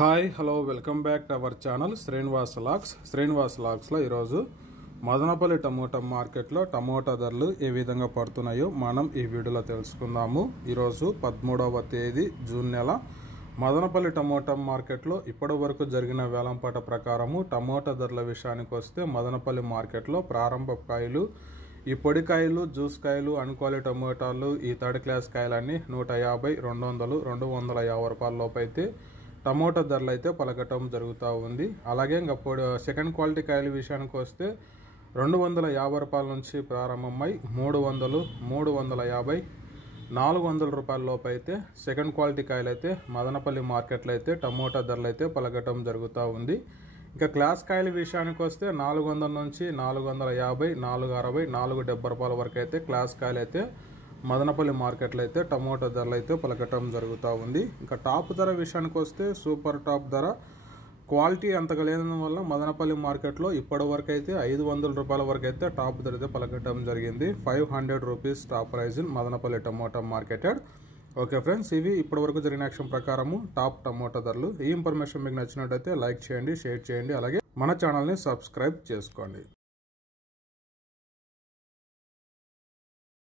Hi hello welcome back to our channel Srinivas లాగ్స్లో ఈరోజు Madanapalle tomato మార్కెట్లో టమోటా ధరలు ఏ విధంగా పడుతున్నాయో మనం ఈ వీడియోలో తెలుసుకుందాము. ఈరోజు 13వ తేదీ జూన్ నెల మదనపల్లి టమోటా మార్కెట్లో ఇప్పటి వరకు జరిగిన వేలంపాట ప్రకారము టమోటా ధరల విషయానికి వస్తే మదనపల్లి మార్కెట్లో ప్రారంభ కాయలు, ఈ పొడి కాయలు, జ్యూస్ కాయలు, అన్క్వాలిటీ టమోటాలు, ఈ థర్డ్ క్లాస్ కాయలన్నీ 150, 200, 250 రూపాయల లోపు అయితే టమోటా ధరలు అయితే పలకటం జరుగుతూ ఉంది. అలాగే ఇంకా సెకండ్ క్వాలిటీ కాయల విషయానికి వస్తే 250 రూపాయల నుంచి ప్రారంభమై 300, 350, 400 రూపాయల లోపు అయితే సెకండ్ క్వాలిటీ కాయలు అయితే మదనపల్లి మార్కెట్లో అయితే టమోటా ధరలు అయితే పలకటం జరుగుతూ ఉంది. ఇంకా క్లాస్ కాయల విషయానికి వస్తే 400 నుంచి 450, 460, 470 రూపాయల వరకు అయితే క్లాస్ కాయలు అయితే మదనపల్లి మార్కెట్లో అయితే టమోటా ధరలు అయితే పలకటం జరుగుతూ ఉంది. ఇంకా టాప్ ధర విషయానికి వస్తే సూపర్ టాప్ ధర క్వాలిటీ అంతగా లేనందువల్ల మదనపల్లి మార్కెట్లో ఇప్పటి వరకు అయితే 500 రూపాయల వరకు అయితే టాప్ ధర అయితే పలకటం జరిగింది. 500 rupees top prize in Madanapalle tomato మార్కెటెడ్. ఓకే ఫ్రెండ్స్, ఇవి ఇప్పటి వరకు జరిగిన యాక్షన్ ప్రకారము టాప్ టమోటా ధరలు. ఈ ఇన్ఫర్మేషన్ మీకు నచ్చినట్టయితే లైక్ చేయండి, షేర్ చేయండి, అలాగే మన ఛానల్ని సబ్స్క్రైబ్ చేసుకోండి.